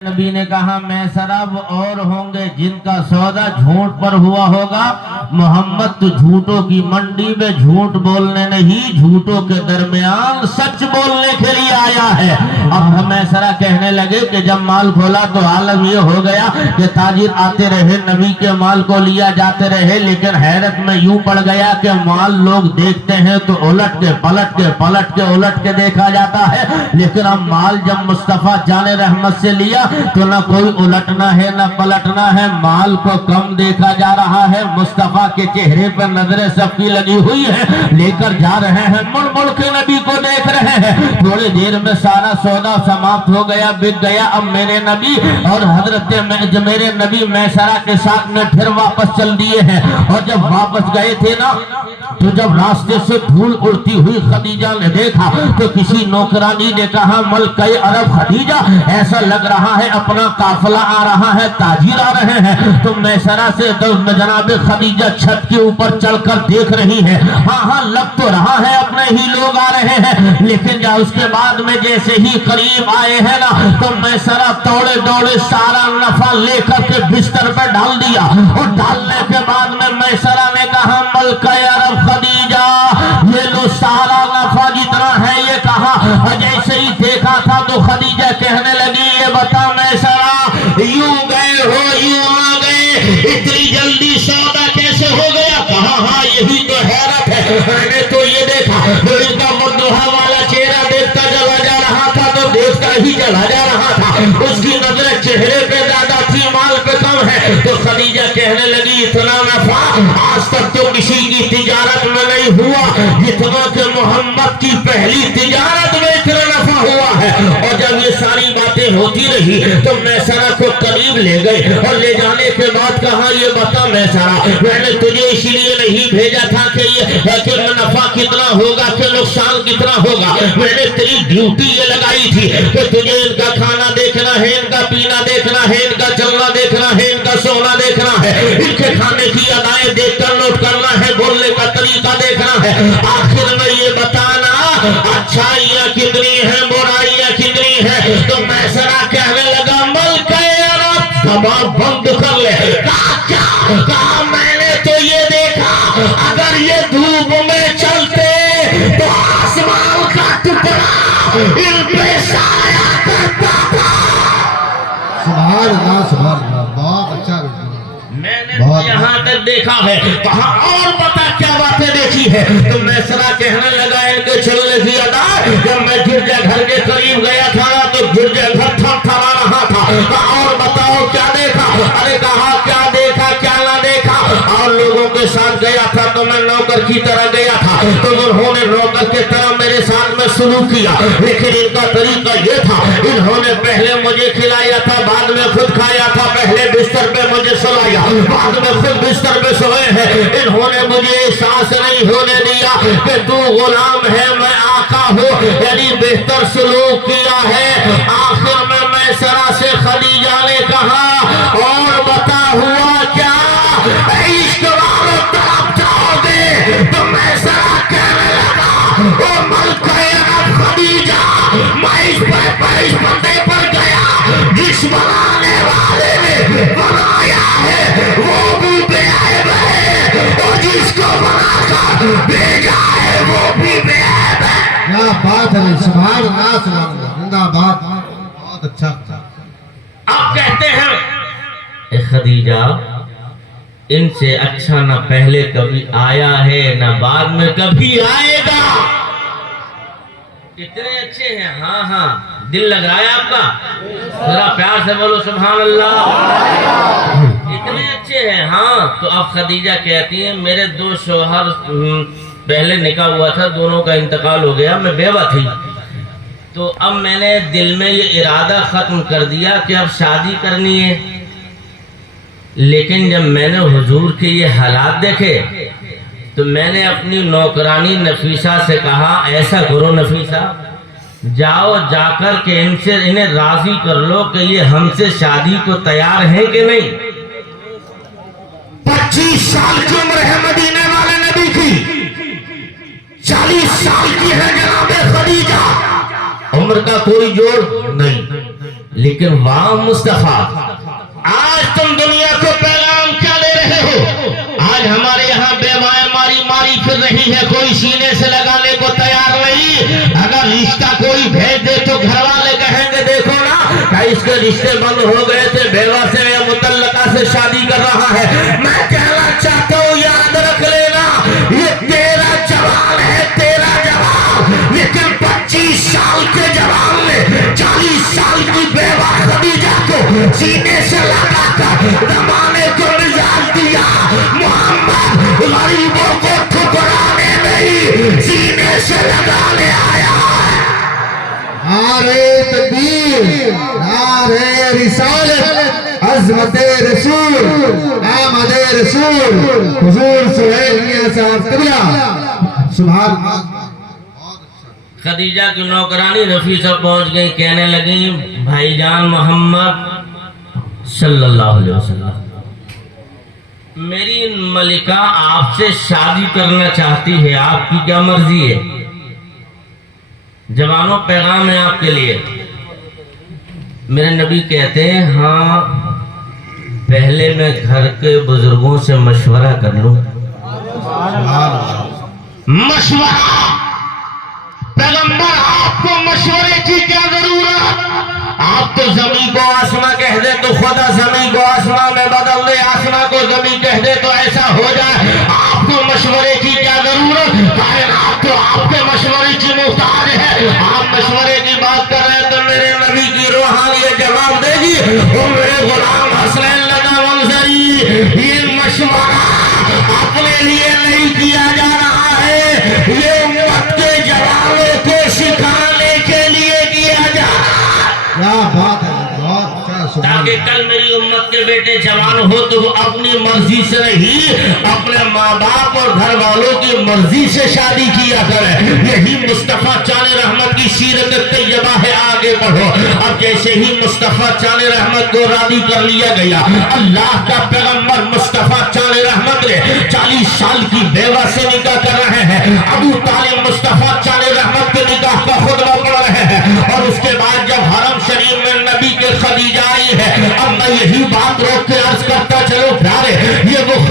नबी ने कहा मैं शराब और होंगे जिनका सौदा झूठ पर हुआ होगा। मोहम्मद तो झूठों की मंडी में झूठ बोलने नहीं, झूठों के दरमियान सच बोलने के लिए आया है। अब हमें सरा कहने लगे कि जब माल खोला तो आलम ये हो गया कि ताजिर आते रहे, नबी के माल को लिया जाते रहे, लेकिन हैरत में यूं पड़ गया कि माल लोग देखते हैं तो उलट के उलट के देखा जाता है, लेकिन अब माल जब मुस्तफा जाने रहमत से लिया तो न कोई उलटना है न पलटना है, माल को कम देखा जा रहा है। मुस्तफा के चेहरे पर नजरें सबकी लगी हुई है, लेकर जा रहे हैं, मुड़ मुड़ के नबी को देख रहे हैं। थोड़ी देर में सारा सौदा समाप्त हो गया, बिक गया। अब मेरे नबी और हजरत मेरे नबी मैसरा के साथ में फिर वापस चल दिए हैं। और जब वापस गए थे ना, तो जब रास्ते से धूल उड़ती हुई खदीजा ने देखा तो किसी नौकरानी ने कहा मलके अरब खदीजा, ऐसा लग रहा है अपना काफिला आ रहा है, ताजिर आ रहे हैं। तो मैसरा से तो जनाब खदीजा छत के ऊपर चढ़कर देख रही है, हाँ लग तो रहा है अपने ही लोग आ रहे हैं, लेकिन जब उसके बाद में जैसे ही करीब आए हैं ना, तो मैसरा दौड़े दौड़े सारा नफा लेकर के बिस्तर पर डाल दिया। और डालने के बाद में मैसरा ने कहा मलके अरब खदीजा, ये लो सारा नफा जितना है ये कहा। जैसे ही देखा था तो खदीजा कहने लगी ये बता मैसरा, यूं गए हो यूं आ गए, इतनी जल्दी सौदा कैसे हो गया? कहा हाँ यही तो हैरत है, मैंने तो ये देखा तो इनका मुद्दुहा वाला चेहरा देखता चला जा रहा था तो देखता ही चला जा रहा था, उसकी नजर चेहरे पे ज्यादा थी, माल पे कम है। तो खदीजा कहने लगी इतना नफा आज तक तो किसी की तिजारत में नहीं हुआ जितना कि मोहम्मद की पहली तिजारत में इतना नफा हुआ है। और जब ये सारी बातें होती रही तो मैसरा को करीब ले गए और ले जाने के बाद कहा ये बता मैसरा, मैंने तुझे इसलिए नहीं भेजा था कि ये नफा कितना होगा कि नुकसान कितना होगा, मैंने तेरी ड्यूटी ये लगाई थी कि तुझे इनका खाना देखना है, इनका पीना देखना है, इनका चलना देखना है, इनका सोना देखना है, इनके खाने की अदाएं देखकर नोट करना है, बोलने का तरीका देखना है। आखिर में ये बताना अच्छाइयां कितनी है बुराइयां कितनी है। तो मैसरा कहने लगा मलके अरब, जबान बंद कर ले। कहा मैंने तो ये देखा अगर ये धूप में चलते तो आसमान का टुकड़ा इन पे साया करता था। सुभान अल्लाह, बहुत अच्छा। मैंने यहाँ तक देखा है, कहा और बता क्या बातें देखी है? तो मैसरा कहने लगा इनके चलने की अदा, जब मैं गिरजा घर के करीब गया था तो गिरजा घर थमथमा रहा था। और बताओ क्या देखा? अरे कहा क्या देखा क्या ना देखा। और लोगों के साथ गया था तो मैं नौकर की तरह गया था, तो उन्होंने नौकर के तरह मेरे साथ में शुरू किया, लेकिन इनका तरीका ये था, इन्होंने पहले मुझे खिलाया था, बाद में खुद खाया था, पहले बिस्तर पे मुझे सुलाया, बाद में खुद बिस्तर पे सोए हैं। इन्होंने मुझे एहसास नहीं होने दिया कि तू गुलाम है मैं आका हूँ, यानी बेहतर सलूक किया है। आखिर में मैसरा से खदीजा ने कहा और बता हुआ क्या? इश्क वालों तरफ जाओगे? तो मैसरा कहने लगा ओ मलके अरब खदीजा, मैं इस बंदे पर गया जिस बनाने वाले ने बनाया है वो भी बेऐब है, और जिसको बनाकर भेजा है वो भी बेऐब है। क्या बात है, सुभान अल्लाह, जिंदाबाद, बहुत अच्छा। आप कहते हैं ए खदीजा, इनसे अच्छा ना पहले कभी आया है ना बाद में कभी आएगा। कितने अच्छे हैं, हाँ दिल लगाया आपका, जरा प्यार से बोलो सुभान अल्लाह। इतने अच्छे हैं, हाँ। तो अब खदीजा कहती हैं मेरे दो शोहर पहले निकाह हुआ था, दोनों का इंतकाल हो गया, मैं बेवा थी, तो अब मैंने दिल में ये इरादा खत्म कर दिया कि अब शादी करनी है। लेकिन जब मैंने हुजूर के ये हालात देखे तो मैंने अपनी नौकरानी नफीसा से कहा ऐसा करो नफीसा, जाओ जाकर के इन्हें राजी कर लो कि ये हमसे शादी को तैयार है कि नहीं। 25 साल की उम्र है मदीने वाले नबी की, 40 साल की है जनाबे खदीजा, उम्र का कोई जोड़ नहीं। لیکن واہ مصطفیٰ، آج تم دنیا کو پیغام کیا دے رہے ہو؟ آج ہمارے یہاں بیوائیں ماری ماری پھر رہی ہے، کوئی سینے سے لگانے کو تیار نہیں۔ اگر رشتہ کوئی بھیج دے تو گھر والے کہیں گے دیکھو نا کہ اس کے رشتے بند ہو گئے تھے، بیوہ سے یا مطلقہ سے شادی کر رہا ہے۔ میں کہنا چاہتا ہوں یاد رکھ لینا، یہ تیرا جوان ہے، تیرا جوان، لیکن 25 سال کے جوان نے 40 سال کی بیوہ خدیجہ کو سینے سے لگا کر زمانے کو مزاج دیا۔ محمد غریبوں کو ٹھکرانے نہیں، سینے سے لگانے آیا ہے۔ نعرہ تکبیر، نعرہ رسالت، عظمت رسول، آمد رسول، حضور سہیل میاں صاحب قبلہ، سبحان اللہ۔ خدیجہ کی نوکرانی نفیسہ پہنچ گئی، کہنے لگی بھائی جان محمد صلی اللہ علیہ وسلم، میری ملکہ آپ سے شادی کرنا چاہتی ہے، آپ کی کیا مرضی ہے؟ جوانوں پیغام ہے آپ کے لیے۔ میرے نبی کہتے ہیں ہاں پہلے میں گھر کے بزرگوں سے مشورہ کر لوں۔ مشورہ، پیغمبر آپ کو مشورے کی کیا ضرورت؟ آپ تو زمین کو آسمان کہہ دے تو خدا زمین کو آسمان میں بدل دے، آسمان کو زمین کہہ دے تو ایسا ہو جائے۔ آپ کو مشورے کی کیا ضرورت؟ کائنات تو آپ کے مشورے کی محتاج ہے۔ آپ مشورے کی بات کر رہے ہیں تو میرے نبی کی روحانیت جواب دے گی، او میرے غلام حسنین لگا منظری، یہ مشورہ اپنے لیے نہیں کیا جا رہا ہے، یہ امت کے جوانوں کو سکھانے کے لیے کیا جا رہا ہے، کیا بات ہے، بہت اچھا، سبحان تاکہ اللہ۔ کل میری امت کے بیٹے جوان ہو تو وہ اپنی مرضی سے نہیں، اپنے ماں باپ اور گھر والوں کی مرضی سے شادی کیا کرے۔ یہی مصطفیٰ چاند رحمت کی سیرت طیبہ ہے، آگے بڑھو۔ اب جیسے ہی مصطفیٰ چاند رحمت کو راضی کر لیا گیا، اللہ کا پیغمبر مصطفیٰ چاند رحمت نے 40 سال کی بیوہ سے نکاح کر رہے ہیں۔ ابو طالب مصطفیٰ چاند رحمت کے نکاح کا خطبہ پڑھ رہے ہیں، اور اس کے بعد جب حرم شریف میں نبی کے خدیجہ آئی ہے، اب میں یہی بات روک کے عرض کرتا چلو پیارے،